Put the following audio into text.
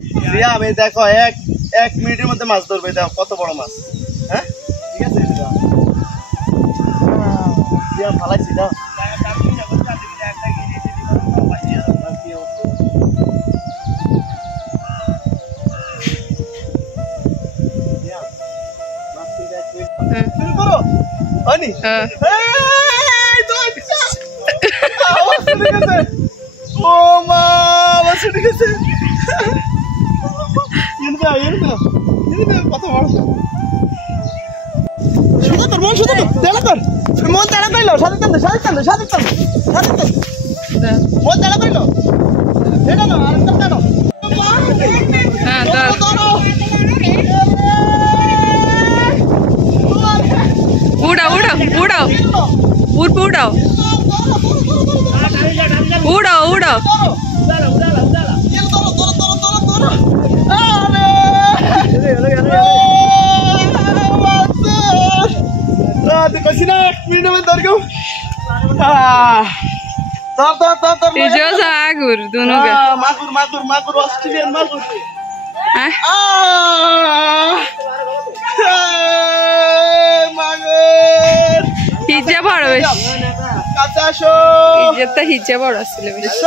সিয়াম এই দেখো এক মিনিটের মধ্যে মাছ ধরবে, দেখো কত বড় মাছ। হ্যাঁ ঠিক আছে সিয়াম ফালাইছি দাও। হয়নি ও মা ছুটে গেছে। কত বড় শুধু তোর মন, শুধু তেলা কর মন, তেলা করলো সাথে টানলে সাথে টানলে সাথে টানলে সাথে টানলে মন তেলা করলো এটা না আরেকটা টানো। হ্যাঁ উড়াও উড়াও উড়াও উড়বো উড়াও উড়াও উড়াও आगुर दोनों के मागुर मागुर मागुर ऑस्ट्रेलियन मागुर मागुर हिज्जा बड़ बेश काचा शो हिज्जा बड़ असले बेश